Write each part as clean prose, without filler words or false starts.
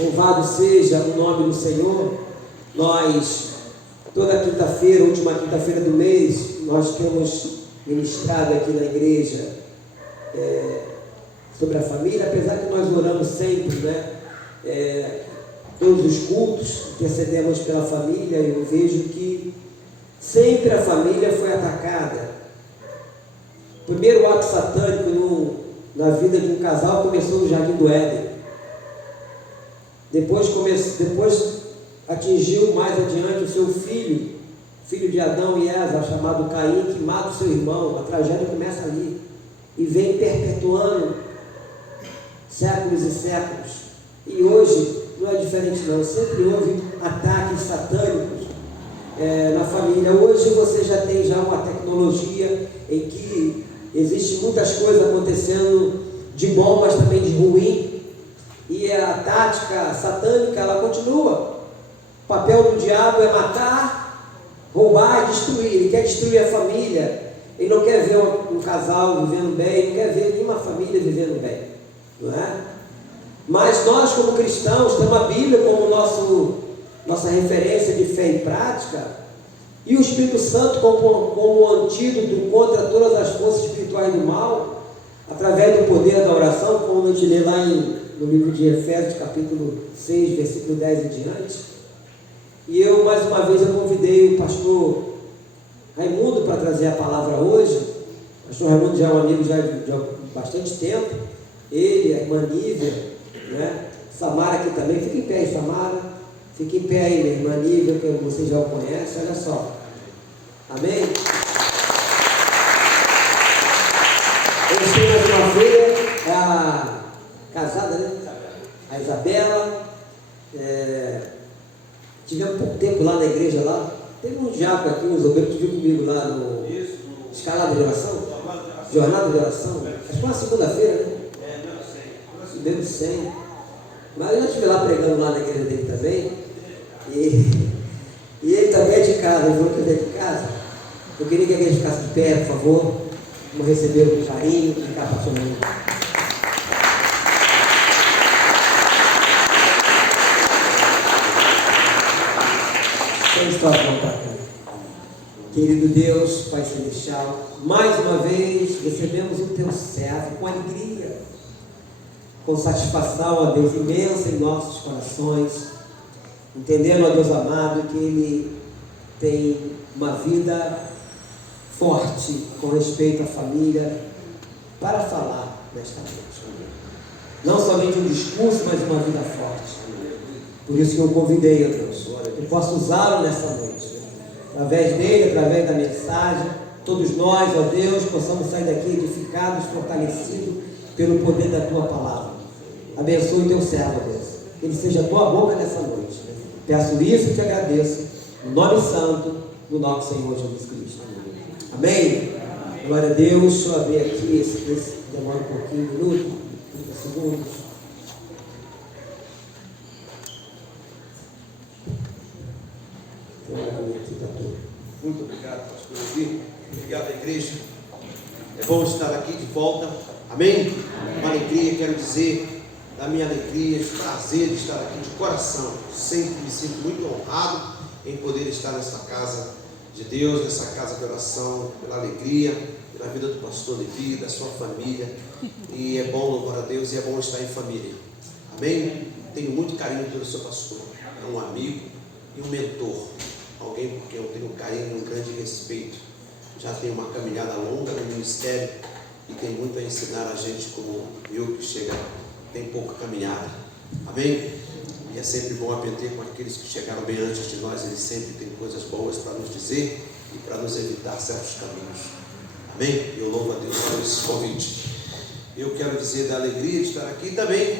Louvado seja o nome do Senhor. Nós, toda quinta-feira, última quinta-feira do mês, nós temos ministrado aqui na igreja sobre a família, apesar que nós oramos sempre, né? Todos os cultos, intercedemos pela família, e eu vejo que sempre a família foi atacada. O primeiro ato satânico na vida de um casal começou no Jardim do Éden. Depois atingiu mais adiante o seu filho de Adão e Eva, chamado Caim, que mata o seu irmão. A tragédia começa ali e vem perpetuando séculos e séculos. E hoje não é diferente não, sempre houve ataques satânicos na família. Hoje você já tem uma tecnologia em que existe muitas coisas acontecendo de bom, mas também de ruim. E a tática satânica, ela continua. O papel do diabo é matar, roubar e destruir. Ele quer destruir a família. Ele não quer ver um casal vivendo bem, ele não quer ver nenhuma família vivendo bem, não é? Mas nós, como cristãos, temos a Bíblia como nossa referência de fé e prática, e o Espírito Santo como antídoto contra todas as forças espirituais do mal, através do poder da oração, como a gente lê lá no livro de Efésios, capítulo 6, versículo 10 em diante. E eu, mais uma vez, convidei o pastor Raimundo para trazer a palavra hoje. O pastor Raimundo já é um amigo de bastante tempo. Ele, a irmã Nívia, né? Samara aqui também. Fica em pé aí, Samara. Fica em pé aí, minha irmã Nívia, que vocês já o conhecem. Olha só. Amém? Eles têm mais uma filha, a casada, né? A Isabela. Tivemos pouco tempo lá na igreja lá. Teve um diácono aqui, uns obreiros que viu comigo lá no Escalada de Oração. Jornada de Oração. Acho que foi uma segunda-feira, né? Deu 100. Mas eu já estive lá pregando lá na igreja dele também. E ele também é de casa, ele falou que ele é de casa. Eu queria que a igreja ficasse de pé, por favor. Vamos receber com carinho e ficar apaixonado. Querido Deus, Pai Celestial, mais uma vez recebemos o Teu servo com alegria, com satisfação, ó Deus, imensa em nossos corações, entendendo, ó Deus amado, que Ele tem uma vida forte com respeito à família para falar nesta noite. Não somente um discurso, mas uma vida forte. Por isso que eu convidei, ó Deus, que eu possa usá-lo nessa noite. Através dele, através da mensagem, todos nós, ó Deus, possamos sair daqui edificados, fortalecidos pelo poder da Tua palavra. Abençoe o Teu servo, ó Deus. Que ele seja a Tua boca nessa noite. Peço isso e te agradeço. No nome santo do nosso Senhor Jesus Cristo. Amém? Glória a Deus. Deixa eu abrir aqui, esse demora um pouquinho, 1 minuto, 30 segundos. Muito obrigado, pastor Levi. Obrigado à igreja. É bom estar aqui de volta. Amém? Uma alegria, quero dizer, da minha alegria, de prazer de estar aqui de coração. Sempre me sinto muito honrado em poder estar nessa casa de Deus, nessa casa de oração, pela alegria, pela vida do pastor Levi, da sua família. E é bom louvar a Deus e é bom estar em família. Amém? Tenho muito carinho pelo seu pastor. É um amigo e um mentor. Alguém porque eu tenho um carinho e um grande respeito. Já tenho uma caminhada longa no ministério e tem muito a ensinar a gente como eu que chega, tem pouca caminhada. Amém? E é sempre bom aprender com aqueles que chegaram bem antes de nós. Eles sempre têm coisas boas para nos dizer e para nos evitar certos caminhos. Amém? Eu louvo a Deus por esse convite. Eu quero dizer da alegria de estar aqui também.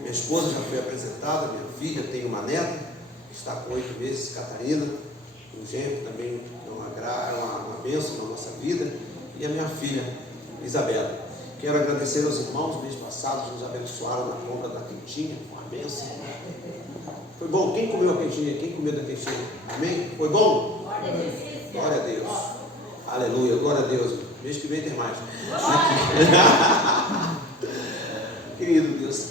Minha esposa já foi apresentada, minha filha tem uma neta. Está com 8 meses, Catarina, um genro também é uma bênção na nossa vida, e a minha filha, Isabela. Quero agradecer aos irmãos, mês passado nos abençoaram na compra da quentinha, uma bênção. Foi bom? Quem comeu a quentinha? Quem comeu da quentinha? Amém? Foi bom? Glória a Deus. Aleluia, glória a Deus. Mês que vem tem mais. Querido Deus,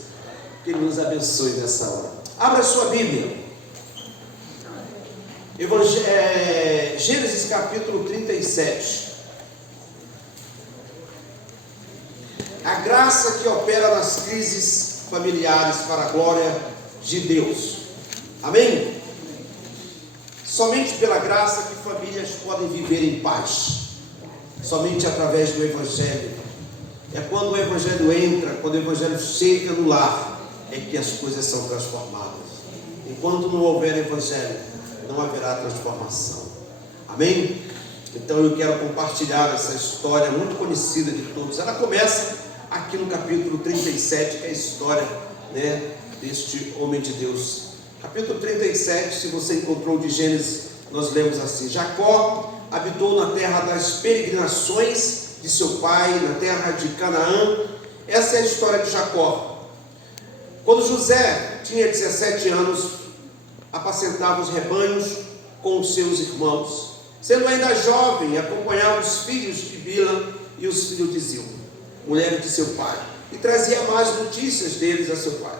Que Ele nos abençoe nessa hora. Abra sua Bíblia. Gênesis capítulo 37. A graça que opera nas crises familiares para a glória de Deus. Amém? Somente pela graça que famílias podem viver em paz. Somente através do Evangelho. É quando o Evangelho entra, quando o Evangelho chega no lar, é que as coisas são transformadas. Enquanto não houver Evangelho, não haverá transformação. Amém? Então eu quero compartilhar essa história muito conhecida de todos. Ela começa aqui no capítulo 37, que é a história, deste homem de Deus. Capítulo 37, se você encontrou de Gênesis, nós lemos assim: Jacó habitou na terra das peregrinações de seu pai, na terra de Canaã. Essa é a história de Jacó. Quando José tinha 17 anos, apacentava os rebanhos com os seus irmãos. Sendo ainda jovem, acompanhava os filhos de Bila e os filhos de Zilpa, mulher de seu pai, e trazia mais notícias deles a seu pai.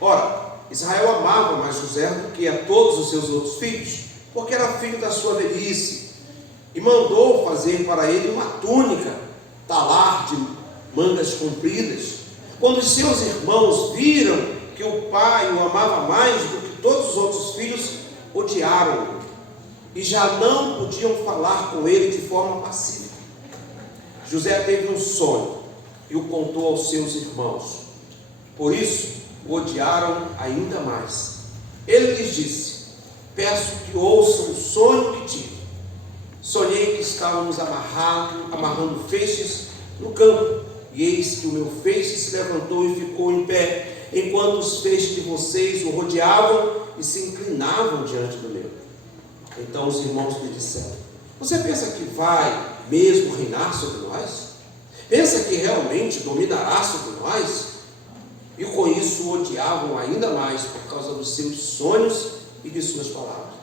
Ora, Israel amava mais José do que a todos os seus outros filhos, porque era filho da sua velhice, e mandou fazer para ele uma túnica, talar de mangas compridas. Quando os seus irmãos viram que o pai o amava mais do que todos os outros filhos, odiaram-o, e já não podiam falar com ele de forma pacífica. José teve um sonho e o contou aos seus irmãos. Por isso, o odiaram ainda mais. Ele lhes disse: peço que ouçam o sonho que tive. Sonhei que estávamos amarrando feixes no campo, e eis que o meu feixe se levantou e ficou em pé, enquanto os feixes de vocês o rodeavam e se inclinavam diante do meu. Então os irmãos lhe disseram: você pensa que vai mesmo reinar sobre nós? Pensa que realmente dominará sobre nós? E com isso o odiavam ainda mais por causa dos seus sonhos e de suas palavras.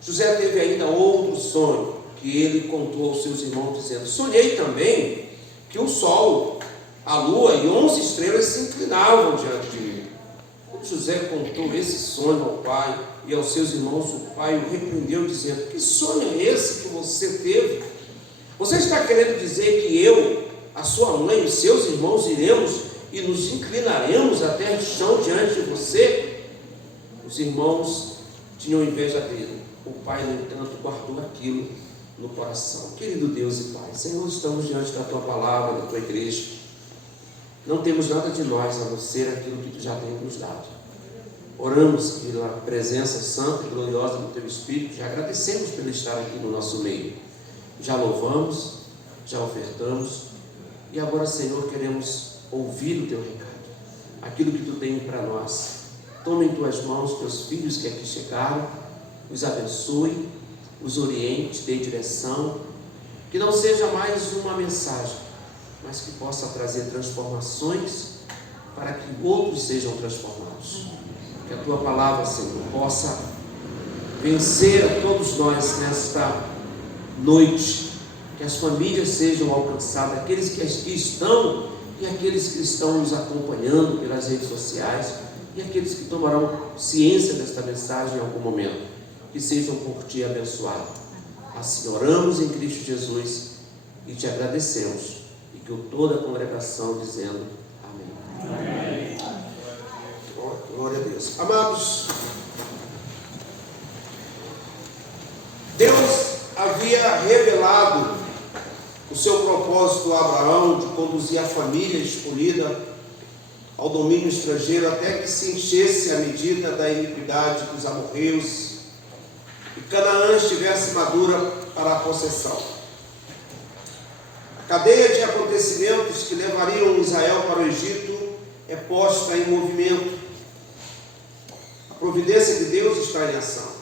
José teve ainda outro sonho que ele contou aos seus irmãos, dizendo: sonhei também que o sol, a lua e 11 estrelas se inclinavam diante de mim. Quando José contou esse sonho ao pai e aos seus irmãos, o pai o repreendeu, dizendo: que sonho é esse que você teve? Você está querendo dizer que eu, a sua mãe e os seus irmãos iremos e nos inclinaremos até o chão diante de você? Os irmãos tinham inveja dele. O pai, no entanto, guardou aquilo no coração. Querido Deus e Pai, Senhor, estamos diante da Tua palavra, da Tua igreja. Não temos nada de nós a não ser aquilo que Tu já tem nos dado. Oramos pela presença santa e gloriosa do Teu Espírito. Já agradecemos por estar aqui no nosso meio. Já louvamos, já ofertamos. E agora, Senhor, queremos ouvir o Teu recado, aquilo que Tu tem para nós. Toma em Tuas mãos Teus filhos que aqui chegaram, os abençoe, os oriente, dê direção, que não seja mais uma mensagem, mas que possa trazer transformações para que outros sejam transformados. Que a Tua palavra, Senhor, possa vencer a todos nós nesta noite, que as famílias sejam alcançadas, aqueles que aqui estão e aqueles que estão nos acompanhando pelas redes sociais e aqueles que tomarão ciência desta mensagem em algum momento, que sejam por Ti abençoados. Assim oramos em Cristo Jesus e Te agradecemos, e que toda a congregação dizendo amém. Amém. Glória a Deus. Amados, Deus havia revelado o seu propósito a Abraão de conduzir a família escolhida ao domínio estrangeiro até que se enchesse a medida da iniquidade dos amorreus e Canaã estivesse madura para a possessão. A cadeia de acontecimentos que levariam Israel para o Egito é posta em movimento. A providência de Deus está em ação.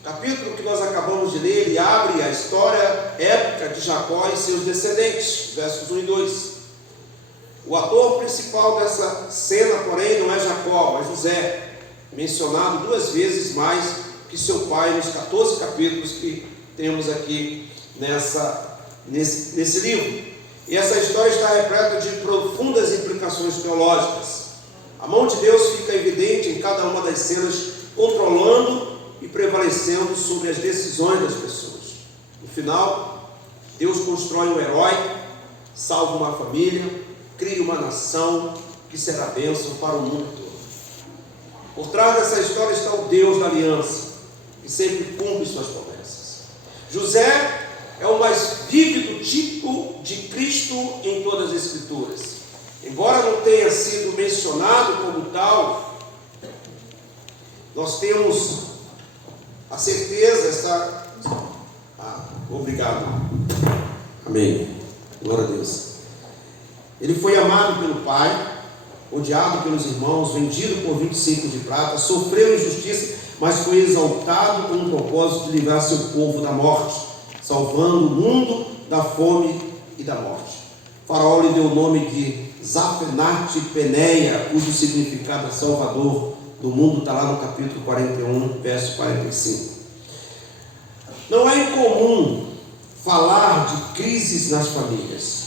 O capítulo que nós acabamos de ler, ele abre a história épica de Jacó e seus descendentes, versos 1 e 2. O ator principal dessa cena, porém, não é Jacó, mas José, mencionado 2 vezes mais que seu pai nos 14 capítulos que temos aqui nesse livro. E essa história está repleta de profundas implicações teológicas. A mão de Deus fica evidente em cada uma das cenas, controlando e prevalecendo sobre as decisões das pessoas. No final, Deus constrói um herói, salva uma família, cria uma nação que será bênção para o mundo todo. Por trás dessa história está o Deus da aliança, que sempre cumpre suas promessas. José é o mais vívido tipo de Cristo em todas as Escrituras. Embora não tenha sido mencionado como tal, nós temos a certeza, obrigado. Amém. Glória a Deus. Ele foi amado pelo Pai, odiado pelos irmãos, vendido por 25 de prata, sofreu injustiça, mas foi exaltado com o propósito de livrar seu povo da morte, salvando o mundo da fome e da morte. Faraó lhe deu o nome de Zafenate Peneia, cujo significado é Salvador do mundo, está lá no capítulo 41, verso 45. Não é incomum falar de crises nas famílias,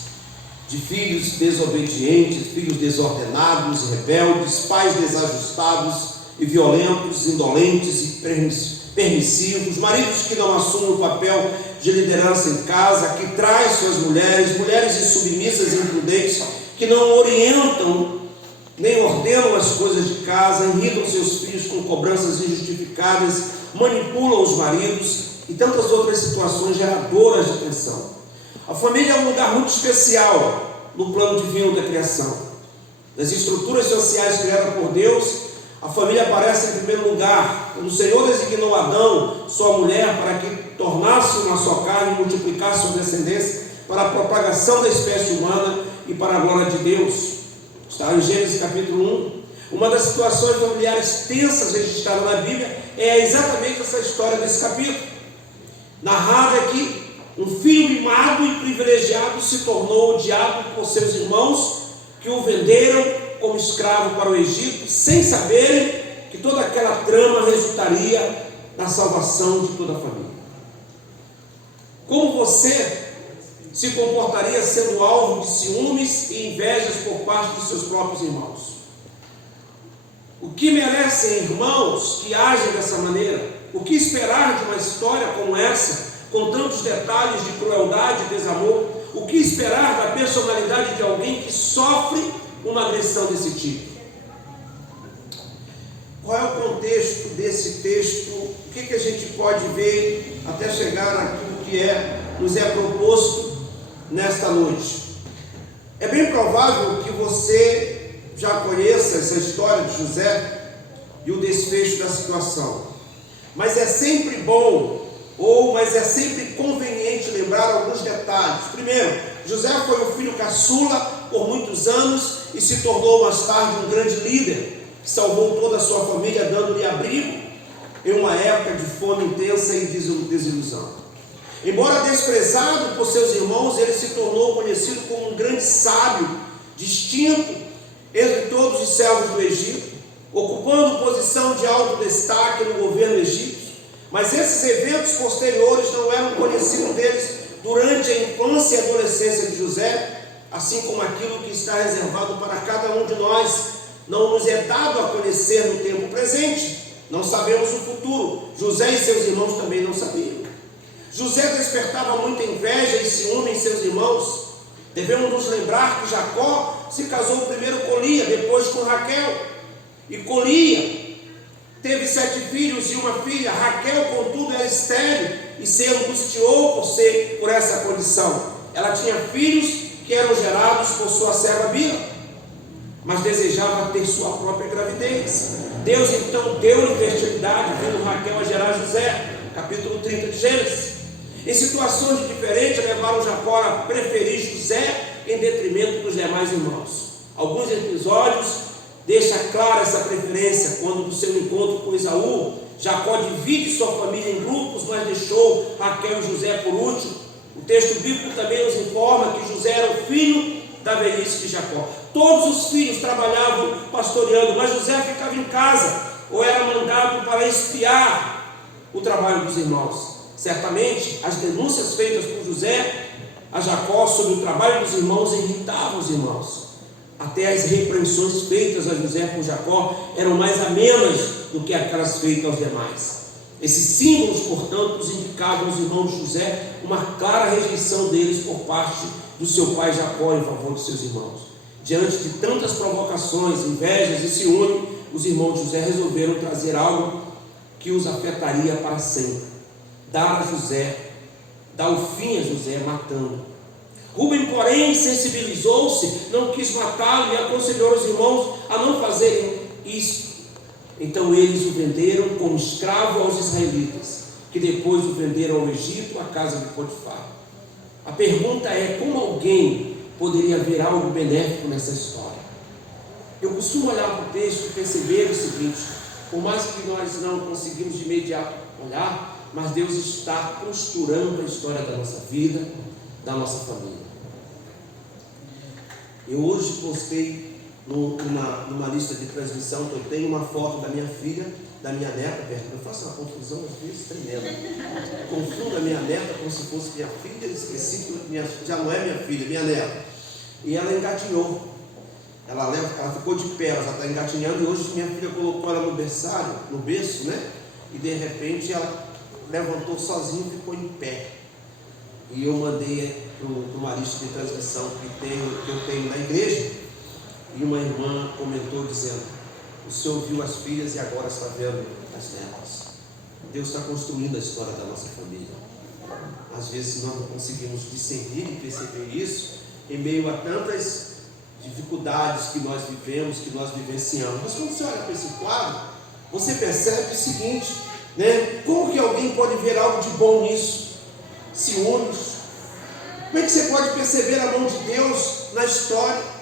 de filhos desobedientes, filhos desordenados e rebeldes, pais desajustados e violentos, indolentes e permissivos, maridos que não assumem o papel de liderança em casa, que traem suas mulheres, mulheres insubmissas e imprudentes, que não orientam nem ordenam as coisas de casa, irritam seus filhos com cobranças injustificadas, manipulam os maridos e tantas outras situações geradoras de tensão. A família é um lugar muito especial no plano divino da criação. Nas estruturas sociais criadas por Deus, a família aparece em primeiro lugar. Quando o Senhor designou Adão, sua mulher, para que tornasse uma só carne e multiplicasse sua descendência para a propagação da espécie humana e para a glória de Deus. Está em Gênesis capítulo 1. Uma das situações familiares tensas registradas na Bíblia é exatamente essa história desse capítulo. Narrada que um filho mimado e privilegiado se tornou odiado por seus irmãos, que o venderam como escravo para o Egito, sem saberem que toda aquela trama resultaria na salvação de toda a família. Como você se comportaria sendo alvo de ciúmes e invejas por parte dos seus próprios irmãos? O que merecem irmãos que agem dessa maneira? O que esperar de uma história como essa, com tantos detalhes de crueldade e desamor? O que esperar da personalidade de alguém que sofre uma agressão desse tipo? Qual é o contexto desse texto? O que a gente pode ver até chegar naquilo que nos é proposto nesta noite? É bem provável que você já conheça essa história de José e o desfecho da situação, mas é sempre bom, mas é sempre conveniente lembrar alguns detalhes. Primeiro, José foi o filho caçula por muitos anos e se tornou mais tarde um grande líder, que salvou toda a sua família, dando-lhe abrigo em uma época de fome intensa e desilusão. Embora desprezado por seus irmãos, ele se tornou conhecido como um grande sábio, distinto entre todos os servos do Egito, ocupando posição de alto destaque no governo egípcio. Mas esses eventos posteriores não eram conhecidos deles durante a infância e adolescência de José, assim como aquilo que está reservado para cada um de nós não nos é dado a conhecer no tempo presente. Não sabemos o futuro. José e seus irmãos também não sabiam. José despertava muita inveja e ciúme em seus irmãos. Devemos nos lembrar que Jacó se casou primeiro com Lia, depois com Raquel. E com Lia teve 7 filhos e uma filha. Raquel, contudo, era estéril e se angustiou por essa condição. Ela tinha filhos que eram gerados por sua serva Bila, mas desejava ter sua própria gravidez. Deus então deu-lhe fertilidade, vendo Raquel a gerar José, capítulo 30 de Gênesis. Em situações diferentes, levaram Jacó a preferir José em detrimento dos demais irmãos. Alguns episódios deixam clara essa preferência, quando do seu encontro com Esaú, Jacó divide sua família em grupos, mas deixou Raquel e José por último. O texto bíblico também nos informa que José era o filho da velhice de Jacó. Todos os filhos trabalhavam pastoreando, mas José ficava em casa, ou era mandado para espiar o trabalho dos irmãos. Certamente, as denúncias feitas por José a Jacó sobre o trabalho dos irmãos irritava os irmãos. Até as repreensões feitas a José por Jacó eram mais amenas do que aquelas feitas aos demais. Esses símbolos, portanto, indicavam aos irmãos de José uma clara rejeição deles por parte do seu pai Jacó em favor de seus irmãos. Diante de tantas provocações, invejas e ciúme, os irmãos de José resolveram trazer algo que os afetaria para sempre. Dar o fim a José, matando. Rubem, porém, sensibilizou-se, não quis matá-lo e aconselhou os irmãos a não fazerem isso. Então eles o venderam como escravo aos israelitas, que depois o venderam ao Egito, à casa de Potifar. A pergunta é: como alguém poderia ver algo benéfico nessa história? Eu costumo olhar para o texto e perceber o seguinte: por mais que nós não conseguimos de imediato olhar, mas Deus está costurando a história da nossa vida, da nossa família. Eu hoje postei numa lista de transmissão que eu tenho uma foto da minha filha, da minha neta, eu faço uma confusão às vezes tremenda. Confundo a minha neta como se fosse minha filha, esqueci que já não é minha filha, minha neta. E ela engatinhou. Ela ficou de pé, ela já está engatinhando, e hoje minha filha colocou ela no berço, né? E de repente ela levantou sozinha e ficou em pé. E eu mandei para uma lista de transmissão que eu tenho na igreja, e uma irmã comentou dizendo: o senhor viu as filhas e agora está vendo as netas. Deus está construindo a história da nossa família. Às vezes nós não conseguimos discernir e perceber isso em meio a tantas dificuldades que nós vivemos, que nós vivenciamos. Mas quando você olha para esse quadro, você percebe o seguinte, né? Como que alguém pode ver algo de bom nisso? Ciúmes. Como é que você pode perceber a mão de Deus na história?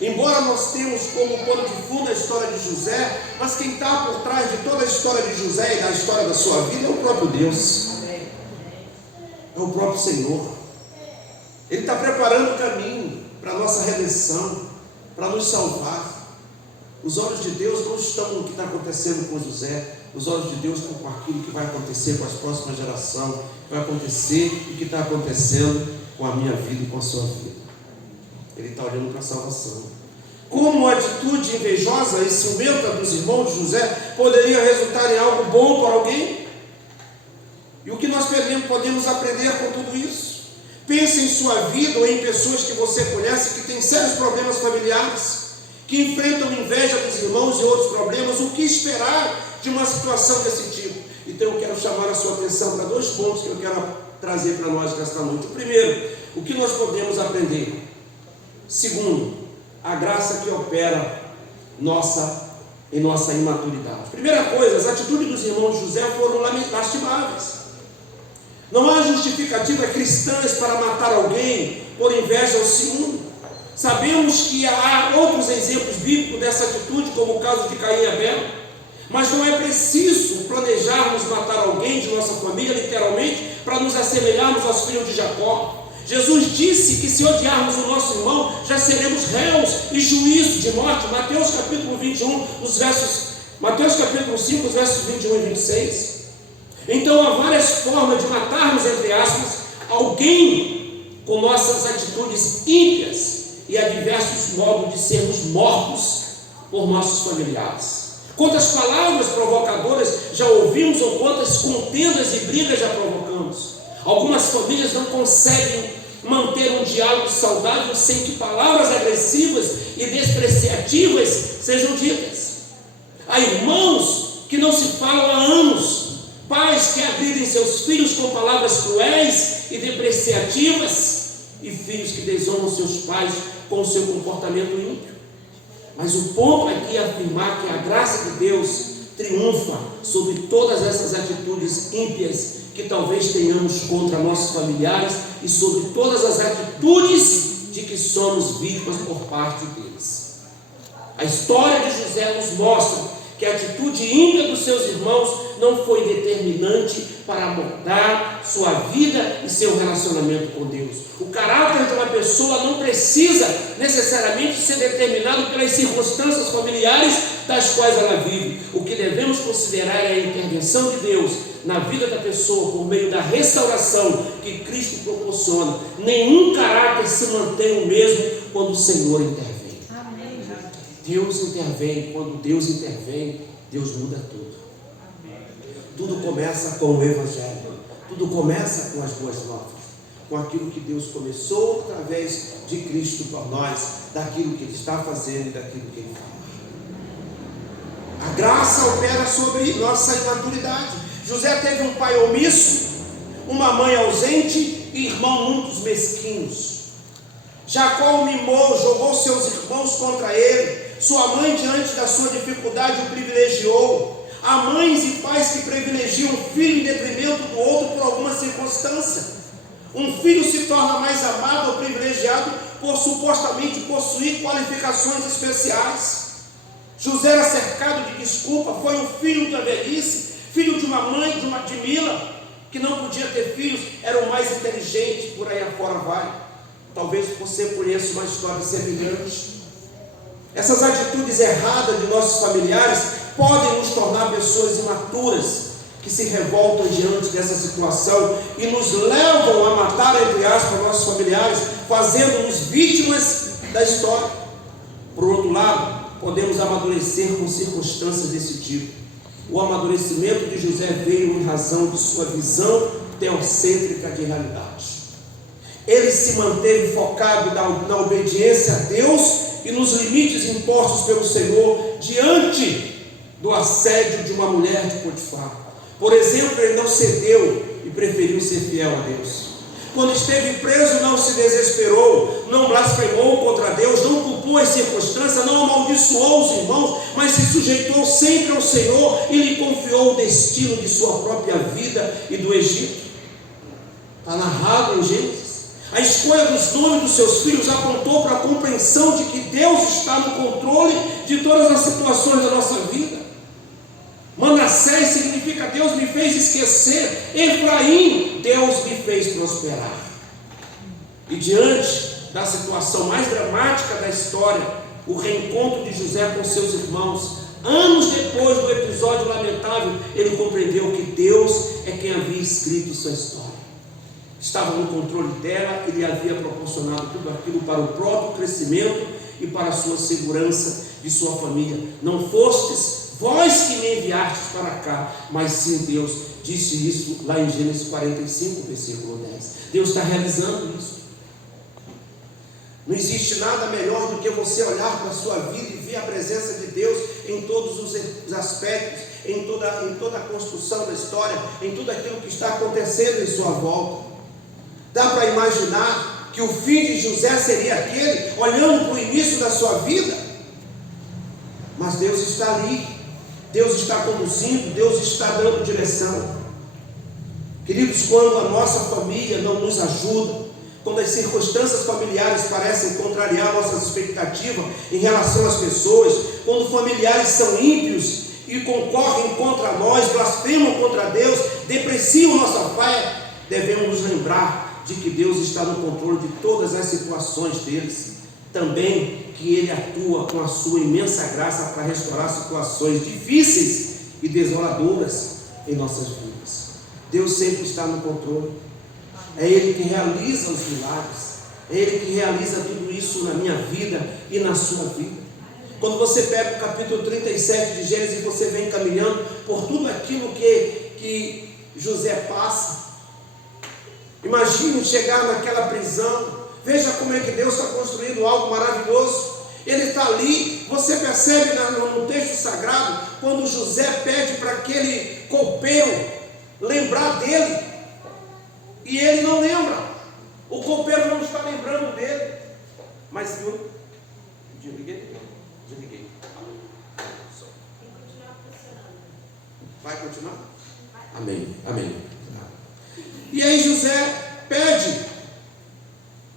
Embora nós temos como pano de fundo a história de José, mas quem está por trás de toda a história de José e da história da sua vida é o próprio Deus, é o próprio Senhor. Ele está preparando o caminho para a nossa redenção, para nos salvar. Os olhos de Deus não estão no que está acontecendo com José, os olhos de Deus estão com aquilo que vai acontecer com as próximas gerações, vai acontecer o que está acontecendo com a minha vida e com a sua vida. Ele está olhando para a salvação. Como a atitude invejosa e ciumenta dos irmãos de José poderia resultar em algo bom para alguém? E o que nós podemos aprender com tudo isso? Pense em sua vida ou em pessoas que você conhece que têm sérios problemas familiares, que enfrentam inveja dos irmãos e outros problemas. O que esperar de uma situação desse tipo? Então eu quero chamar a sua atenção para 2 pontos que eu quero trazer para nós nesta noite. O primeiro, o que nós podemos aprender? Segundo, a graça que opera em nossa imaturidade. Primeira coisa, as atitudes dos irmãos de José foram lastimáveis. Não há justificativa cristãs para matar alguém por inveja ou ciúme. Sabemos que há outros exemplos bíblicos dessa atitude, como o caso de Caim e Abel, mas não é preciso planejarmos matar alguém de nossa família, literalmente, para nos assemelharmos aos filhos de Jacó. Jesus disse que se odiarmos o nosso irmão, já seremos réus e juízo de morte. Mateus capítulo 5, os versos 21 e 26. Então há várias formas de matarmos, entre aspas, alguém com nossas atitudes ímpias, e há diversos modos de sermos mortos por nossos familiares. Quantas palavras provocadoras já ouvimos, ou quantas contendas e brigas já provocamos. Algumas famílias não conseguem manter um diálogo saudável sem que palavras agressivas e despreciativas sejam ditas. Há irmãos que não se falam há anos, pais que agridem seus filhos com palavras cruéis e depreciativas, e filhos que desonram seus pais com o seu comportamento ímpio. Mas o ponto aqui é afirmar que a graça de Deus triunfa sobre todas essas atitudes ímpias que talvez tenhamos contra nossos familiares e sobre todas as atitudes de que somos vítimas por parte deles. A história de José nos mostra que a atitude ímpia dos seus irmãos não foi determinante para moldar sua vida e seu relacionamento com Deus. O caráter de uma pessoa não precisa necessariamente ser determinado pelas circunstâncias familiares das quais ela vive. O que devemos considerar é a intervenção de Deus na vida da pessoa por meio da restauração que Cristo proporciona. Nenhum caráter se mantém o mesmo quando o Senhor intervém. Amém. Deus intervém. Quando Deus intervém, Deus muda tudo. Amém. Tudo começa com o Evangelho. Tudo começa com as boas novas, com aquilo que Deus começou através de Cristo por nós, daquilo que Ele está fazendo e daquilo que Ele fala. A graça opera sobre nossa imaturidade. José teve um pai omisso, uma mãe ausente e irmãos muitos mesquinhos. Jacó o mimou, jogou seus irmãos contra ele. Sua mãe, diante da sua dificuldade, o privilegiou. Há mães e pais que privilegiam um filho em detrimento do outro por alguma circunstância. Um filho se torna mais amado ou privilegiado por supostamente possuir qualificações especiais. José era cercado de desculpa, foi um filho da velhice, filho de uma mãe, de Mila, que não podia ter filhos, era o mais inteligente, por aí afora vai. Talvez você conheça uma história semelhante. Essas atitudes erradas de nossos familiares podem nos tornar pessoas imaturas, que se revoltam diante dessa situação e nos levam a matar, entre aspas, nossos familiares, fazendo-nos vítimas da história. Por outro lado, podemos amadurecer com circunstâncias desse tipo. O amadurecimento de José veio em razão de sua visão teocêntrica de realidade. Ele se manteve focado na obediência a Deus e nos limites impostos pelo Senhor diante do assédio de uma mulher de Potifar. Por exemplo, ele não cedeu e preferiu ser fiel a Deus. Quando esteve preso, não se desesperou, não blasfemou contra Deus, não culpou as circunstâncias, não amaldiçoou os irmãos, mas se sujeitou sempre ao Senhor e lhe confiou o destino de sua própria vida e do Egito. Está narrado em Gênesis. A escolha dos nomes dos seus filhos apontou para a compreensão de que Deus está no controle de todas as situações da nossa vida. Manassés significa Deus me fez esquecer. Efraim, Deus me fez prosperar. E diante da situação mais dramática da história, o reencontro de José com seus irmãos, anos depois do episódio lamentável, ele compreendeu que Deus é quem havia escrito sua história. Estava no controle dela, ele havia proporcionado tudo aquilo para o próprio crescimento e para a sua segurança de sua família. Não fostes vós que me enviastes para cá, mas sim Deus. Disse isso lá em Gênesis 45, versículo 10. Deus está realizando isso. Não existe nada melhor do que você olhar para a sua vida e ver a presença de Deus em todos os aspectos, em toda a construção da história, em tudo aquilo que está acontecendo em sua volta. Dá para imaginar que o fim de José seria aquele, olhando para o início da sua vida? Mas Deus está ali, Deus está conduzindo, Deus está dando direção. Queridos, quando a nossa família não nos ajuda, quando as circunstâncias familiares parecem contrariar nossas expectativas em relação às pessoas, quando familiares são ímpios e concorrem contra nós, blasfemam contra Deus, depreciam nossa fé, devemos nos lembrar de que Deus está no controle de todas as situações deles. Também que Ele atua com a sua imensa graça para restaurar situações difíceis e desoladoras em nossas vidas. Deus sempre está no controle. É Ele que realiza os milagres. É Ele que realiza tudo isso na minha vida e na sua vida. Quando você pega o capítulo 37 de Gênesis e você vem caminhando por tudo aquilo que José passa, imagine chegar naquela prisão. Veja como é que Deus está construindo algo maravilhoso. Ele está ali, você percebe no texto sagrado, quando José pede para aquele copeiro lembrar dele, e ele não lembra. O copeiro não está lembrando dele. Mas eu desliguei. Vai continuar? Amém. E aí José pede: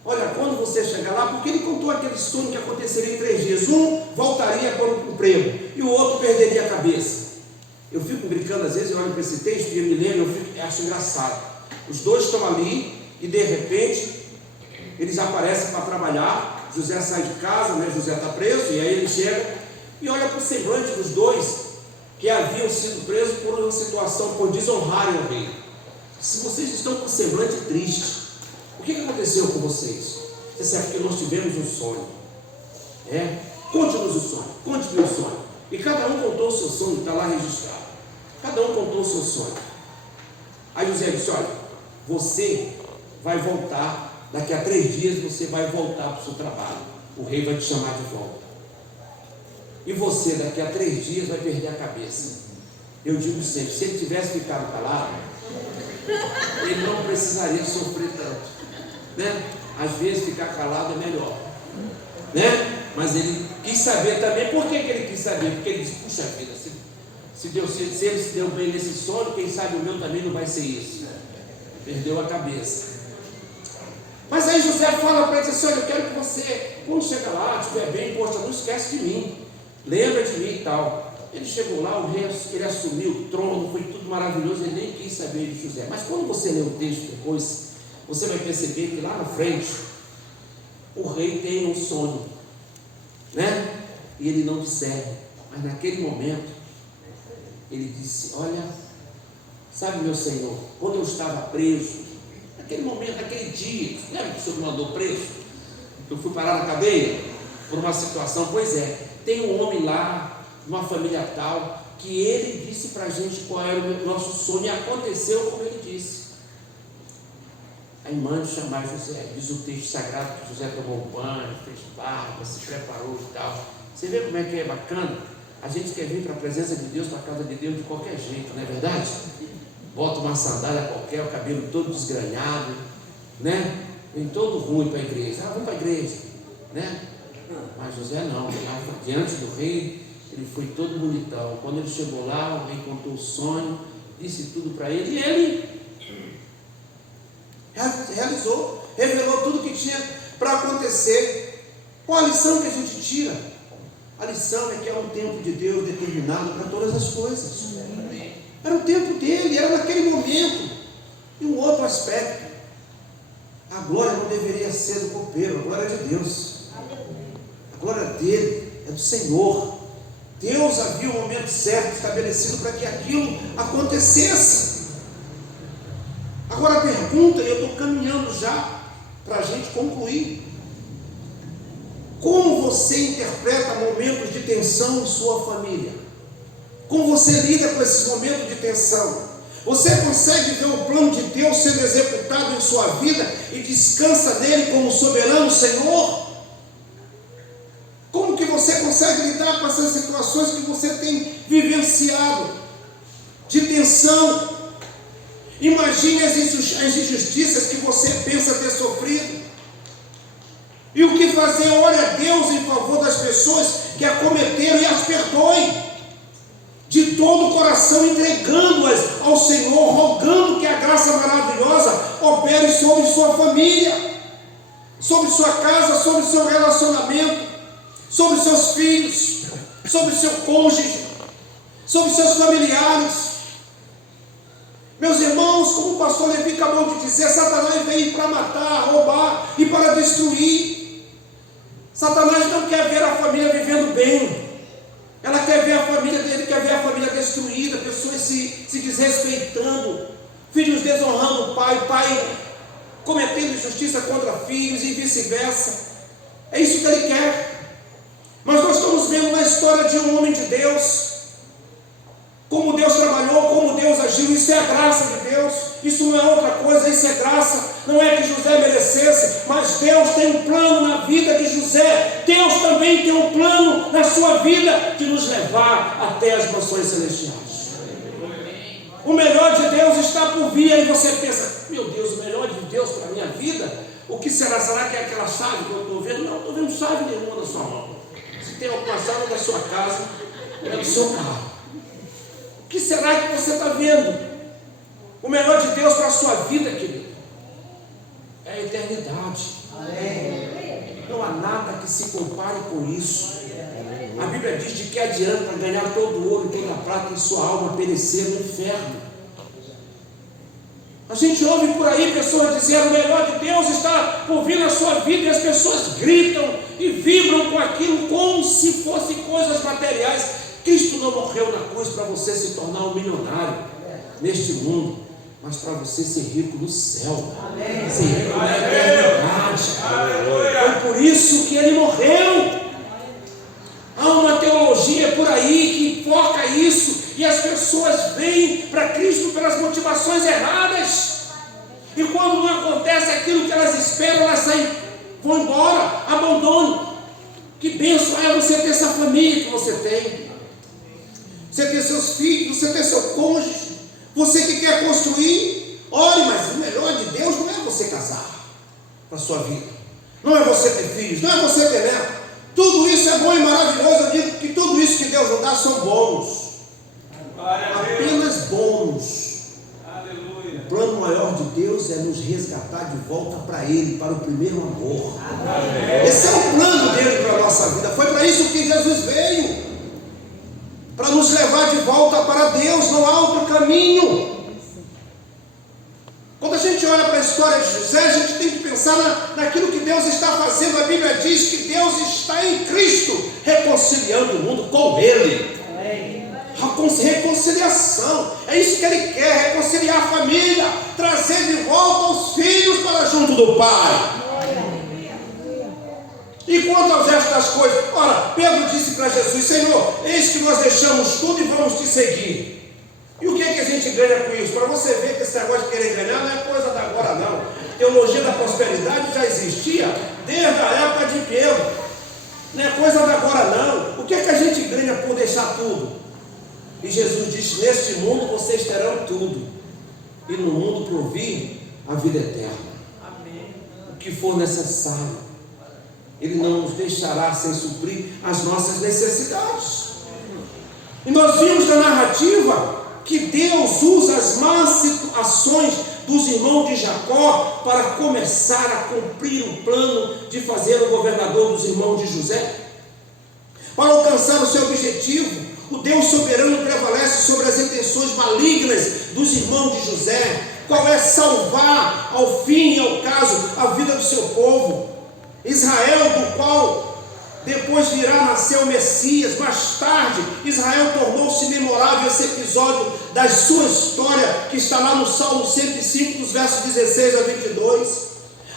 olha, quando você chegar lá, porque ele contou aquele sonho que aconteceria em 3 dias. Um voltaria para o emprego e o outro perderia a cabeça. Eu fico brincando às vezes, eu olho para esse texto e eu me lembro, eu acho engraçado. Os dois estão ali e de repente eles aparecem para trabalhar. José sai de casa, José está preso, e aí ele chega e olha para o semblante dos dois, que haviam sido presos por uma situação, por desonrarem o rei. Se vocês estão com o semblante triste, o que aconteceu com vocês? Você sabe que nós tivemos um sonho. Conte-nos o sonho, conte-me o sonho. E cada um contou o seu sonho, está lá registrado. Cada um contou o seu sonho. Aí José disse: olha, você vai voltar, daqui a 3 dias você vai voltar para o seu trabalho. O rei vai te chamar de volta. E você, daqui a 3 dias, vai perder a cabeça. Eu digo sempre, se ele tivesse ficado calado, ele não precisaria sofrer tanto, né? Às vezes ficar calado é melhor, né? Mas ele quis saber também. Por que ele quis saber? Porque ele disse: puxa vida, se ele se deu bem nesse sonho, quem sabe o meu também não vai ser isso. Perdeu a cabeça. Mas aí José fala para ele assim: olha, eu quero que você, quando chegar lá, estiver bem, poxa, não esquece de mim, lembra de mim e tal. Ele chegou lá, o rei, ele assumiu o trono, foi tudo maravilhoso, ele nem quis saber de José. Mas quando você lê o texto depois, você vai perceber que lá na frente, o rei tem um sonho, né? E ele não discerne. Mas naquele momento, ele disse: olha, sabe, meu senhor, quando eu estava preso, naquele momento, naquele dia, lembra que o senhor me mandou preso? Eu fui parar na cadeia por uma situação. Pois é, tem um homem lá, uma família tal, que ele disse para a gente qual era o nosso sonho, e aconteceu como ele disse. Aí manda chamar José. Diz o texto sagrado que José tomou banho, fez barba, se preparou e tal. Você vê como é que é bacana? A gente quer vir para a presença de Deus, para a casa de Deus de qualquer jeito, não é verdade? Bota uma sandália qualquer, o cabelo todo desgranhado, né? Vem todo ruim para a igreja. Vamos para a igreja, né? Mas José não, lá diante do rei, ele foi todo bonitão. Quando ele chegou lá, o rei contou o sonho, disse tudo para ele, e ele realizou, revelou tudo que tinha para acontecer. Qual a lição que a gente tira? A lição é que é um tempo de Deus determinado para todas as coisas. Era o tempo dele, era naquele momento. E um outro aspecto: a glória não deveria ser do copeiro, a glória é de Deus. A glória dele é do Senhor. Deus havia o momento certo estabelecido para que aquilo acontecesse. Agora a pergunta, e eu estou caminhando já para a gente concluir: como você interpreta momentos de tensão em sua família? Como você lida com esses momentos de tensão? Você consegue ver o plano de Deus sendo executado em sua vida e descansa nele como soberano Senhor? Como que você consegue lidar com essas situações que você tem vivenciado de tensão? Imagine as injustiças que você pensa ter sofrido. E o que fazer? Ore a Deus em favor das pessoas que a cometeram e as perdoe. De todo o coração, entregando-as ao Senhor, rogando que a graça maravilhosa opere sobre sua família, sobre sua casa, sobre seu relacionamento, sobre seus filhos, sobre seu cônjuge, sobre seus familiares. Meus irmãos, como o pastor Levi acabou de dizer, Satanás veio para matar, roubar e para destruir. Satanás não quer ver a família vivendo bem. Ela quer ver a família dele, quer ver a família destruída, pessoas se desrespeitando, filhos desonrando o pai cometendo injustiça contra filhos e vice-versa. É isso que ele quer. Mas nós estamos vendo na história de um homem de Deus, como Deus trabalhou, como Deus agiu. Isso é a graça de Deus, isso não é outra coisa, isso é graça. Não é que José merecesse, mas Deus tem um plano na vida de José. Deus também tem um plano na sua vida de nos levar até as mansões celestiais. O melhor de Deus está por vir. Aí você pensa: meu Deus, o melhor de Deus para a minha vida, o que será? Será que é aquela chave que eu estou vendo? Não, estou vendo chave nenhuma na sua mão. Se tem alguma chave da sua casa, é do seu carro. O que será que você está vendo? O melhor de Deus para a sua vida, querido, é a eternidade. Não há nada que se compare com isso. A Bíblia diz: de que adianta ganhar todo o ouro e toda a prata e sua alma perecer no inferno. A gente ouve por aí pessoas dizendo: o melhor de Deus está por vir na sua vida, e as pessoas gritam e vibram com aquilo como se fossem coisas materiais. Cristo não morreu na cruz para você se tornar um milionário neste mundo, mas para você ser rico no céu, ser rico na eternidade. Foi por isso que ele morreu. Há uma teologia por aí que foca isso, e as pessoas vêm para Cristo pelas motivações erradas, e quando não acontece aquilo que elas esperam, elas saem, vão embora, abandonam. Que bênção é você ter essa família que você tem, você ter seus filhos, você ter seu cônjuge, você que quer construir. Ore, mas o melhor de Deus não é você casar para a sua vida, não é você ter filhos, não é você ter neto. Tudo isso é bom e maravilhoso. Eu digo que tudo isso que Deus nos dá são bônus, apenas bônus. O plano maior de Deus é nos resgatar de volta para Ele, para o primeiro amor. Esse é o plano dele para a nossa vida. Foi para isso que Jesus veio, para nos levar de volta para Deus. Não há outro caminho. Quando a gente olha para a história de José, a gente tem que pensar naquilo que Deus está fazendo. A Bíblia diz que Deus está em Cristo, reconciliando o mundo com Ele. Reconciliação, é isso que Ele quer, reconciliar a família, trazer de volta os filhos para junto do Pai. E quanto ao resto das coisas, ora, Pedro disse para Jesus: Senhor, eis que nós deixamos tudo e vamos te seguir. E o que é que a gente ganha com isso? Para você ver que esse negócio de querer ganhar não é coisa da agora não. Teologia da prosperidade já existia desde a época de Pedro, não é coisa da agora não. O que é que a gente ganha por deixar tudo? E Jesus disse: neste mundo vocês terão tudo, e no mundo por vir a vida eterna. Amém. O que for necessário, Ele não nos deixará sem suprir as nossas necessidades. E nós vimos na narrativa que Deus usa as más situações dos irmãos de Jacó para começar a cumprir o plano de fazer o governador dos irmãos de José. Para alcançar o seu objetivo, o Deus soberano prevalece sobre as intenções malignas dos irmãos de José. Qual é? Salvar ao fim e ao caso a vida do seu povo Israel, do qual depois virá nascer o Messias. Mais tarde, Israel tornou-se memorável esse episódio da sua história, que está lá no Salmo 105, dos versos 16 a 22.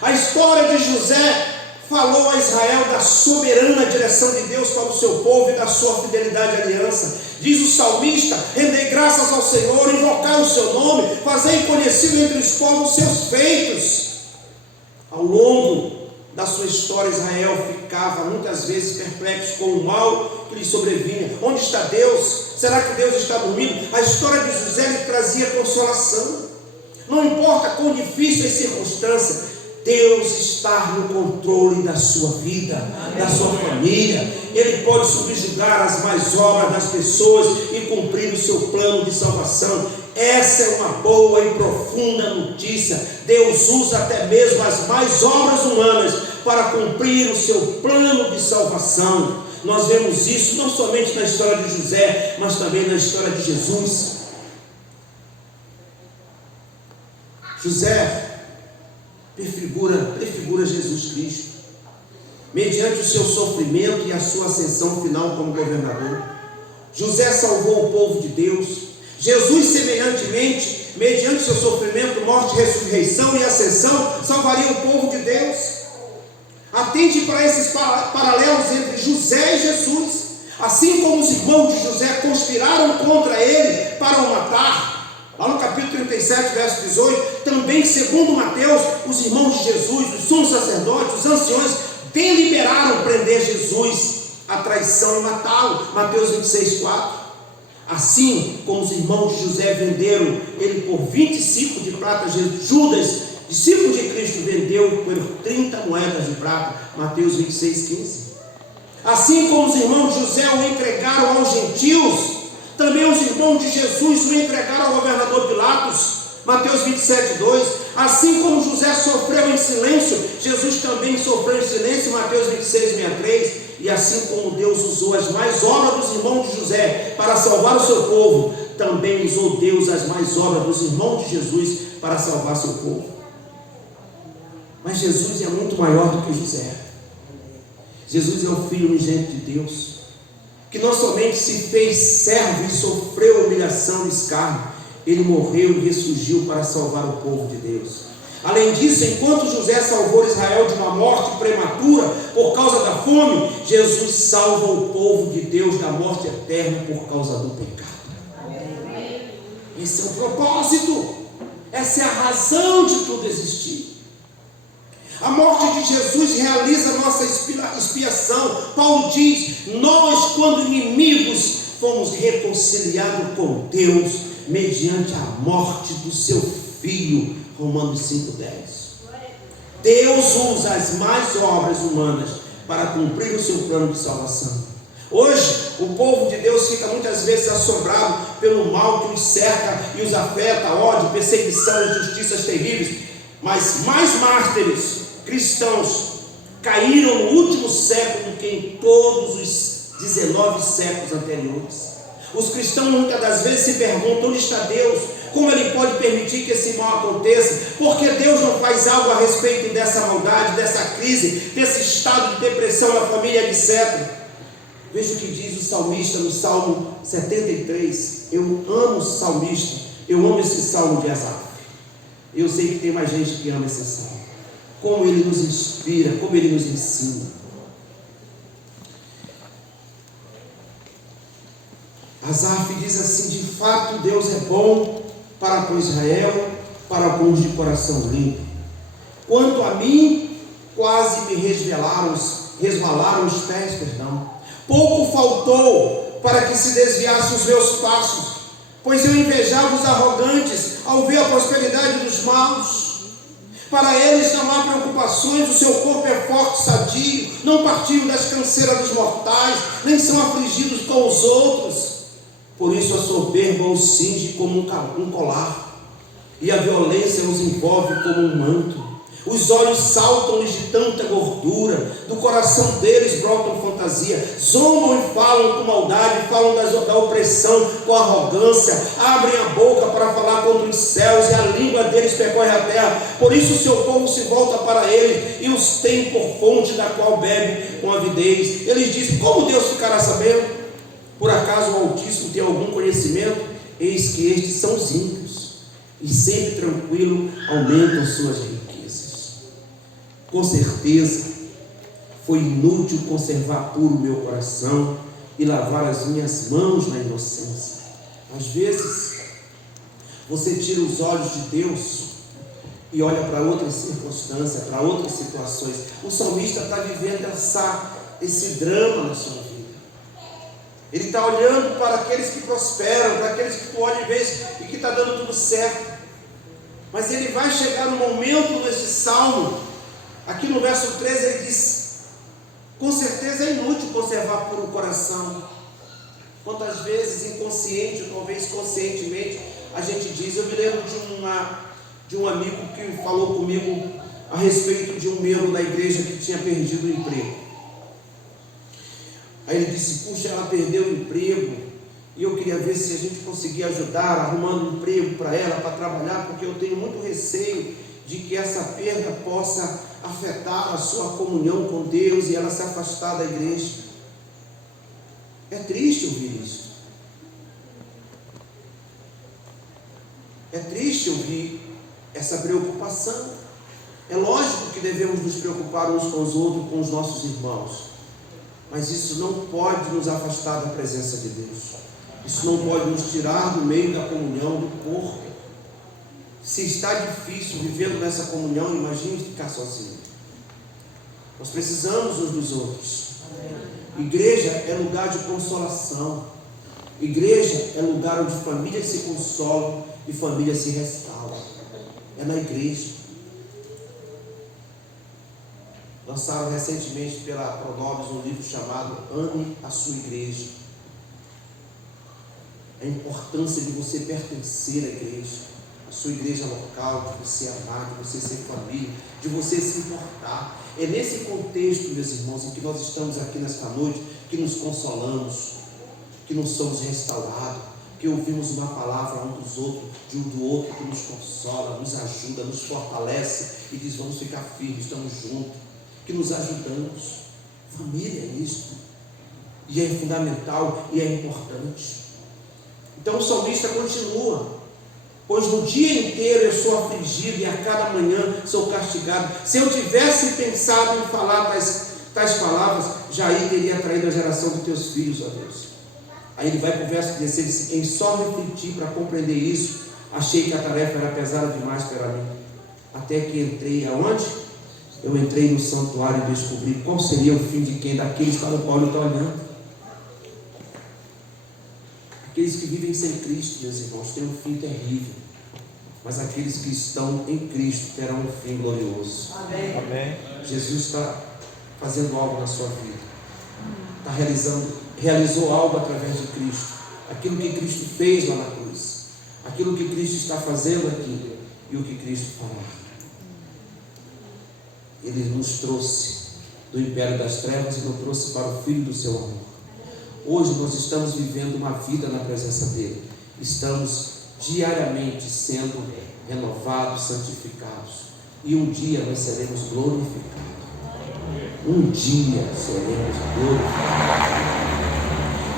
A história de José falou a Israel da soberana direção de Deus para o seu povo e da sua fidelidade à aliança. Diz o salmista: rendei graças ao Senhor, invocai o seu nome, fazei conhecido entre os povos seus feitos. Ao longo da sua história, Israel ficava muitas vezes perplexo com o mal que lhe sobrevinha. Onde está Deus? Será que Deus está dormindo? A história de José lhe trazia consolação. Não importa quão difícil as circunstâncias, Deus está no controle da sua vida, da sua família. Ele pode subjugar as más obras das pessoas e cumprir o seu plano de salvação. Essa é uma boa e profunda notícia. Deus usa até mesmo as más obras humanas para cumprir o seu plano de salvação. Nós vemos isso não somente na história de José, mas também na história de Jesus. José prefigura Jesus Cristo, mediante o seu sofrimento e a sua ascensão final como governador. José salvou o povo de Deus. Jesus, semelhantemente, mediante seu sofrimento, morte, ressurreição e ascensão, salvaria o povo de Deus. Atente para esses paralelos entre José e Jesus. Assim como os irmãos de José conspiraram contra ele para o matar, lá no capítulo 37, verso 18, também, segundo Mateus, os irmãos de Jesus, os sumos sacerdotes, os anciões, deliberaram prender Jesus, a traição e matá-lo. Mateus 26, 4. Assim como os irmãos de José venderam ele por 25 de prata, Judas, discípulo de Cristo, vendeu por 30 moedas de prata. Mateus 26, 15. Assim como os irmãos de José o entregaram aos gentios, também os irmãos de Jesus o entregaram ao governador Pilatos. Mateus 27, 2. Assim como José sofreu em silêncio, Jesus também sofreu em silêncio. Mateus 26, 63. E assim como Deus usou as mais obras dos irmãos de José para salvar o seu povo, também usou Deus as mais obras dos irmãos de Jesus para salvar seu povo. Mas Jesus é muito maior do que José. Jesus é o Filho unigênito de Deus, que não somente se fez servo e sofreu a humilhação e escárnio, ele morreu e ressurgiu para salvar o povo de Deus. Além disso, enquanto José salvou Israel de uma morte prematura por causa da fome, Jesus salva o povo de Deus da morte eterna por causa do pecado. Esse é o propósito, essa é a razão de tudo existir. A morte de Jesus realiza a nossa expiação. Paulo diz: nós, quando inimigos, fomos reconciliados com Deus mediante a morte do seu Filho. Romanos 5,10. Deus usa as más obras humanas para cumprir o seu plano de salvação. Hoje, o povo de Deus fica muitas vezes assombrado pelo mal que os cerca e os afeta, ódio, perseguição, injustiças terríveis. Mas mais mártires cristãos caíram no último século do que em todos os 19 séculos anteriores. Os cristãos muitas das vezes se perguntam: onde está Deus? Como Ele pode permitir que esse mal aconteça? Por que Deus não faz algo a respeito dessa maldade, dessa crise, desse estado de depressão na família, etc. Veja o que diz o salmista no Salmo 73. Eu amo o salmista, eu amo esse salmo de Asaf. Eu sei que tem mais gente que ama esse salmo. Como ele nos inspira, como ele nos ensina. Asaf diz assim: de fato Deus é bom para com Israel, para com os de coração limpo. Quanto a mim, quase me resvalaram os pés, pouco faltou para que se desviassem os meus passos, pois eu invejava os arrogantes ao ver a prosperidade dos maus. Para eles não há preocupações, o seu corpo é forte, sadio, não partilham das canseiras dos mortais, nem são afligidos com os outros. Por isso a soberba os cinge como um colar, e a violência os envolve como um manto. Os olhos saltam-lhes de tanta gordura, do coração deles brotam fantasia, zombam e falam com maldade, falam da opressão com arrogância, abrem a boca para falar contra os céus, e a língua deles percorre a terra. Por isso o seu povo se volta para eles, e os tem por fonte da qual bebe com avidez. Eles dizem: como Deus ficará sabendo? Por acaso o Altíssimo tem algum conhecimento? Eis que estes são os ímpios, e sempre tranquilo aumentam suas riquezas. Com certeza foi inútil conservar puro o meu coração e lavar as minhas mãos na inocência. Às vezes você tira os olhos de Deus e olha para outras circunstâncias, para outras situações. O salmista está vivendo esse drama na sua vida. Ele está olhando para aqueles que prosperam, para aqueles que tu olha e vês e que está dando tudo certo. Mas ele vai chegar no momento nesse salmo, aqui no verso 13, ele diz: com certeza é inútil conservar puro o coração. Quantas vezes, inconsciente ou talvez conscientemente, a gente diz. Eu me lembro de um amigo que falou comigo a respeito de um membro da igreja que tinha perdido o emprego. Aí ele disse: puxa, ela perdeu o emprego, e eu queria ver se a gente conseguia ajudar, arrumando um emprego para ela, para trabalhar, porque eu tenho muito receio de que essa perda possa afetar a sua comunhão com Deus e ela se afastar da igreja. É triste ouvir isso. É triste ouvir essa preocupação. É lógico que devemos nos preocupar uns com os outros, com os nossos irmãos. Mas isso não pode nos afastar da presença de Deus. Isso não pode nos tirar do meio da comunhão do corpo. Se está difícil vivendo nessa comunhão, imagine ficar sozinho. Nós precisamos uns dos outros. Igreja é lugar de consolação. Igreja é lugar onde famílias se consolam e famílias se restauram. É na igreja. Lançaram recentemente pela Pronobis um livro chamado Ame a Sua Igreja. A importância de você pertencer à igreja, a sua igreja local, de você amar, de você ser família, de você se importar. É nesse contexto, meus irmãos, em que nós estamos aqui nesta noite, que nos consolamos, que nos somos restaurados, que ouvimos uma palavra um dos outros, de um do outro, que nos consola, nos ajuda, nos fortalece e diz: vamos ficar firmes, estamos juntos. Que nos ajudamos. Família é isto. E é fundamental e é importante. Então o salmista continua: pois no dia inteiro eu sou afligido e a cada manhã sou castigado. Se eu tivesse pensado em falar tais palavras, já aí teria traído a geração dos teus filhos, ó Deus. Aí ele vai para o verso 16, diz: em só refletir para compreender isso, achei que a tarefa era pesada demais para mim. Até que entrei aonde? Eu entrei no santuário e descobri qual seria o fim de quem? Daqueles para o Paulo está olhando. Aqueles que vivem sem Cristo, meus irmãos, têm um fim terrível. Mas aqueles que estão em Cristo terão um fim glorioso. Amém. Amém. Jesus está fazendo algo na sua vida. Realizou algo através de Cristo. Aquilo que Cristo fez lá na cruz. Aquilo que Cristo está fazendo aqui. E o que Cristo fará. Ele nos trouxe do império das trevas e nos trouxe para o Filho do seu amor. Hoje nós estamos vivendo uma vida na presença dele. Estamos diariamente sendo renovados, santificados. E um dia nós seremos glorificados. Um dia seremos glorificados.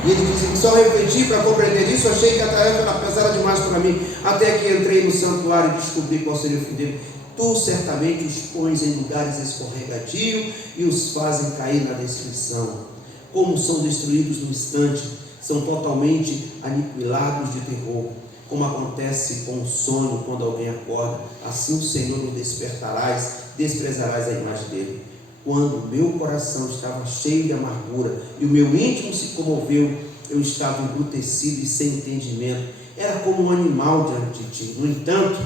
E ele diz: em só refletir para compreender isso, achei que a tarefa era pesada demais para mim, até que entrei no santuário e descobri qual seria o fim dele. Tu certamente os pões em lugares escorregadios e os fazem cair na destruição. Como são destruídos no instante, são totalmente aniquilados de terror. Como acontece com o sonho quando alguém acorda, assim o Senhor o desprezarás a imagem dele. Quando meu coração estava cheio de amargura e o meu íntimo se comoveu, eu estava embrutecido e sem entendimento. Era como um animal diante de ti. No entanto,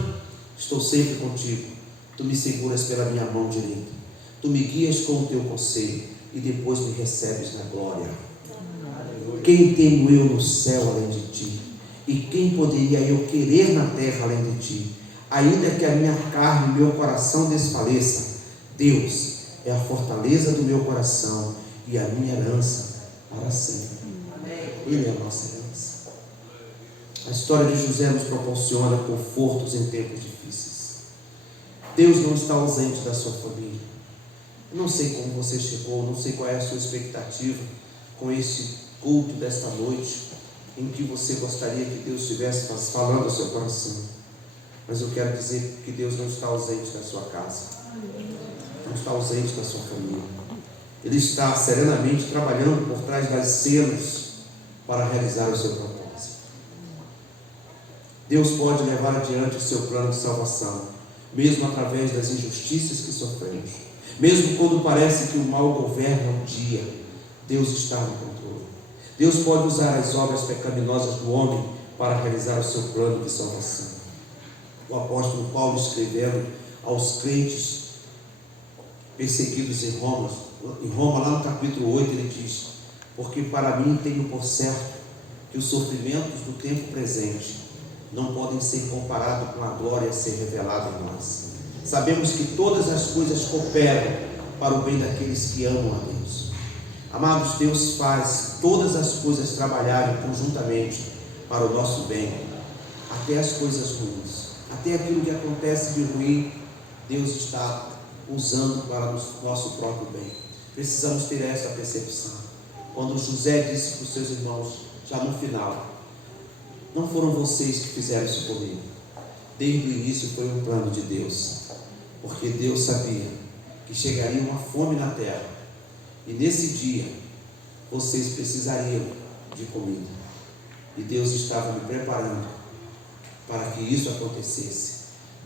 estou sempre contigo. Tu me seguras pela minha mão direita. Tu me guias com o teu conselho e depois me recebes na glória. Quem tenho eu no céu além de ti? E quem poderia eu querer na terra além de ti? Ainda que a minha carne e meu coração desfaleça, Deus é a fortaleza do meu coração e a minha herança para sempre. Ele é a nossa herança. A história de José nos proporciona confortos em tempos difíceis. Deus não está ausente da sua família. Eu não sei como você chegou, não sei qual é a sua expectativa com esse culto desta noite, em que você gostaria que Deus estivesse falando ao seu coração. Mas eu quero dizer que Deus não está ausente da sua casa, não está ausente da sua família. Ele está serenamente trabalhando por trás das cenas para realizar o seu propósito. Deus pode levar adiante o seu plano de salvação, mesmo através das injustiças que sofremos. Mesmo quando parece que o mal governa um dia, Deus está no controle. Deus pode usar as obras pecaminosas do homem para realizar o seu plano de salvação. O apóstolo Paulo, escrevendo aos crentes perseguidos em Roma, lá no capítulo 8, ele diz: porque para mim tenho por certo que os sofrimentos do tempo presente não podem ser comparados com a glória a ser revelada em nós. Sabemos que todas as coisas cooperam para o bem daqueles que amam a Deus. Amados, Deus faz todas as coisas trabalharem conjuntamente para o nosso bem, até as coisas ruins, até aquilo que acontece de ruim, Deus está usando para o nosso próprio bem. Precisamos ter essa percepção. Quando José disse para os seus irmãos, já no final: não foram vocês que fizeram isso comigo. Desde o início foi um plano de Deus, porque Deus sabia que chegaria uma fome na terra, e nesse dia vocês precisariam de comida, e Deus estava me preparando para que isso acontecesse.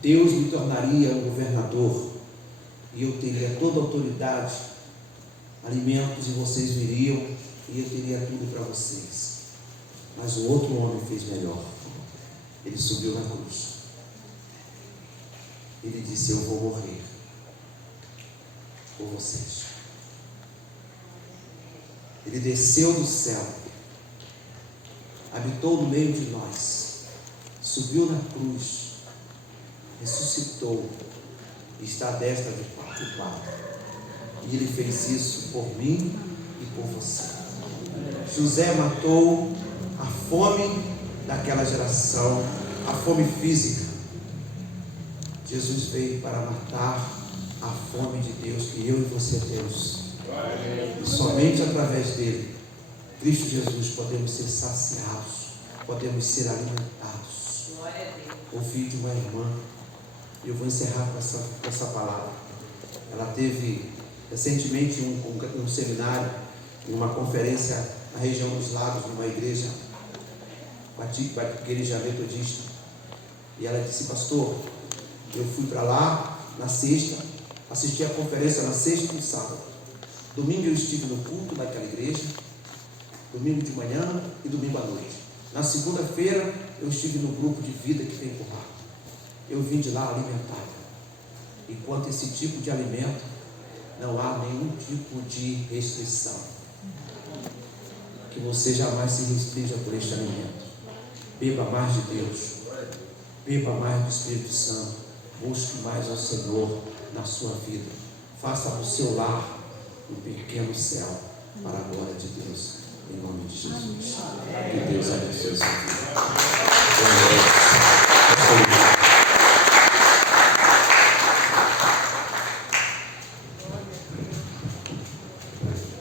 Deus me tornaria um governador, e eu teria toda a autoridade, alimentos, e vocês viriam, e eu teria tudo para vocês. Mas o outro homem fez melhor. Ele subiu na cruz. Ele disse: eu vou morrer por vocês. Ele desceu do céu, habitou no meio de nós, subiu na cruz, ressuscitou e está à destra do Pai. E ele fez isso por mim e por você. José matou a fome daquela geração, a fome física. Jesus veio para matar a fome de Deus que eu e você temos, E somente através dele, Cristo Jesus, podemos ser saciados, podemos ser alimentados. O filho de uma irmã, eu vou encerrar com essa palavra. Ela teve recentemente um seminário, uma conferência na região dos Lagos, numa igreja metodista. E ela disse: pastor, eu fui para lá na sexta, assisti a conferência na sexta e no sábado. Domingo eu estive no culto daquela igreja, domingo de manhã e domingo à noite. Na segunda-feira eu estive no grupo de vida que tem por lá. Eu vim de lá alimentado. E quanto a esse tipo de alimento, não há nenhum tipo de restrição. Que você jamais se restrinja por este alimento. Beba mais de Deus, beba mais do Espírito Santo, busque mais ao Senhor na sua vida. Faça do seu lar um pequeno céu para a glória de Deus, em nome de Jesus. Que Deus abençoe sua vida.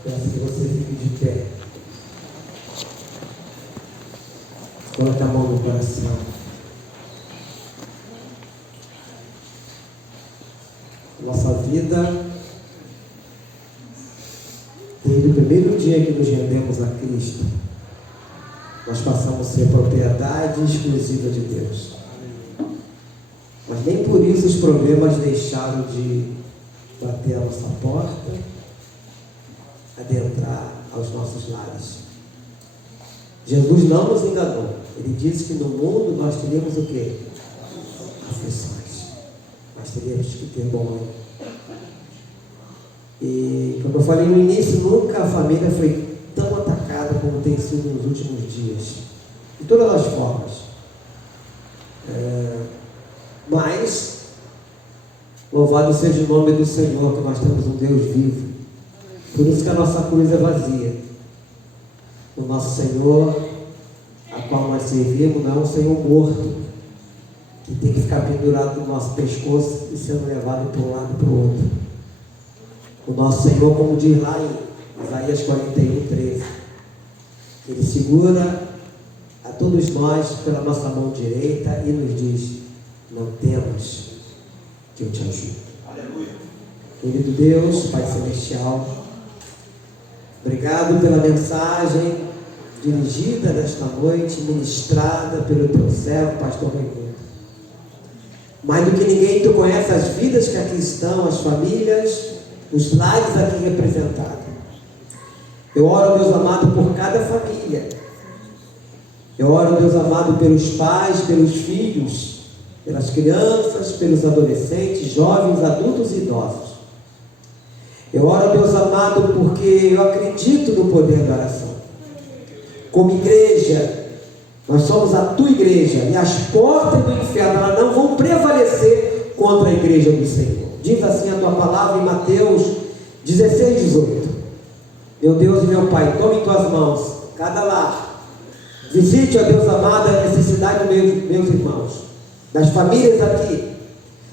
Peço que você fique de pé. Coloque a mão no coração. Nossa vida, desde o primeiro dia que nos rendemos a Cristo, nós passamos a ser propriedade exclusiva de Deus. Mas nem por isso os problemas deixaram de bater a nossa porta, adentrar aos nossos lares. Jesus não nos enganou. Ele disse que no mundo nós teríamos o quê? Aflições. Mas teríamos que ter bom ânimo. E como eu falei no início, nunca a família foi tão atacada como tem sido nos últimos dias. De todas as formas. Mas, louvado seja o nome do Senhor, que nós temos um Deus vivo. Por isso que a nossa cruz é vazia. O nosso Senhor, a qual nós servimos, não é um Senhor morto, que tem que ficar pendurado no nosso pescoço e sendo levado para um lado e para o outro. O nosso Senhor, como diz lá em Isaías 41:13, Ele segura a todos nós pela nossa mão direita e nos diz: não temas, que eu te ajudo. Aleluia. Querido Deus, Pai Celestial, obrigado pela mensagem dirigida nesta noite, ministrada pelo teu servo, pastor Raimundo. Mais do que ninguém, tu conhece as vidas que aqui estão, as famílias, os lares aqui representados. Eu oro, Deus amado, por cada família. Eu oro, Deus amado, pelos pais, pelos filhos, pelas crianças, pelos adolescentes, jovens, adultos e idosos. Eu oro, Deus amado, porque eu acredito no poder da oração. Como igreja, nós somos a tua igreja, e as portas do inferno elas não vão prevalecer contra a igreja do Senhor. Diz assim a tua palavra em Mateus 16:18. Meu Deus e meu Pai, tome em tuas mãos cada lar. Visite, ó Deus amado, a necessidade dos meus irmãos, das famílias aqui.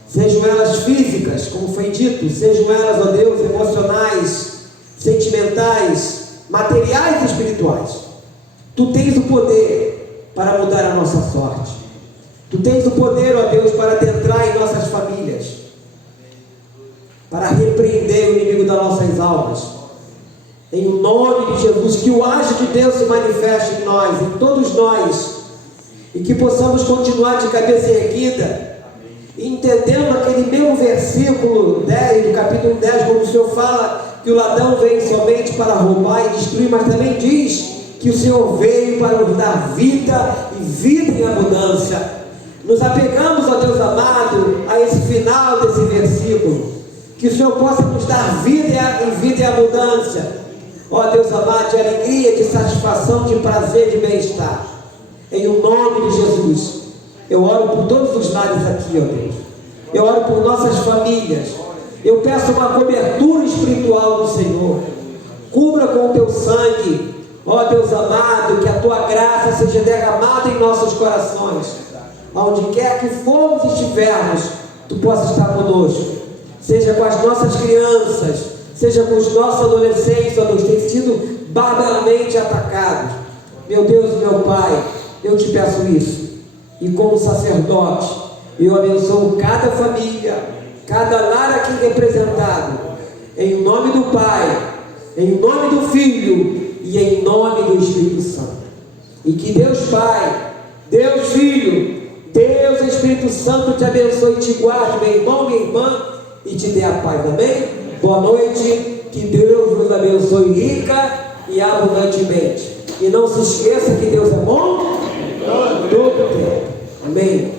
Sejam elas físicas, como foi dito, sejam elas, ó Deus, emocionais, sentimentais, materiais e espirituais. Tu tens o poder para mudar a nossa sorte. Tu tens o poder, ó Deus, para adentrar em nossas famílias, para repreender o inimigo das nossas almas. Em nome de Jesus, que o agir de Deus se manifeste em nós, em todos nós, e que possamos continuar de cabeça erguida, entendendo aquele mesmo versículo 10, do capítulo 10, quando o Senhor fala que o ladrão vem somente para roubar e destruir, mas também diz que o Senhor veio para nos dar vida e vida em abundância. Nos apegamos, ó Deus amado, a esse final desse versículo, que o Senhor possa nos dar vida e vida em abundância, ó Deus amado, de alegria, de satisfação, de prazer, de bem-estar. Em o nome de Jesus, eu oro por todos os lares aqui, ó Deus. Eu oro por nossas famílias. Eu peço uma cobertura espiritual do Senhor. Cubra com o teu sangue, ó Deus amado, que a tua graça seja derramada em nossos corações. Aonde quer que formos e estivermos, tu possas estar conosco. Seja com as nossas crianças, seja com os nossos adolescentes, ó Deus, têm sido barbaramente atacados. Meu Deus e meu Pai, eu te peço isso. E como sacerdote, eu abençoo cada família, cada lar aqui representado, em nome do Pai, em nome do Filho e em nome do Espírito Santo. E que Deus Pai, Deus Filho, Deus Espírito Santo te abençoe e te guarde, meu irmão, minha irmã, e te dê a paz, amém? Boa noite, que Deus nos abençoe rica e abundantemente. E não se esqueça que Deus é bom todo o tempo. Amém.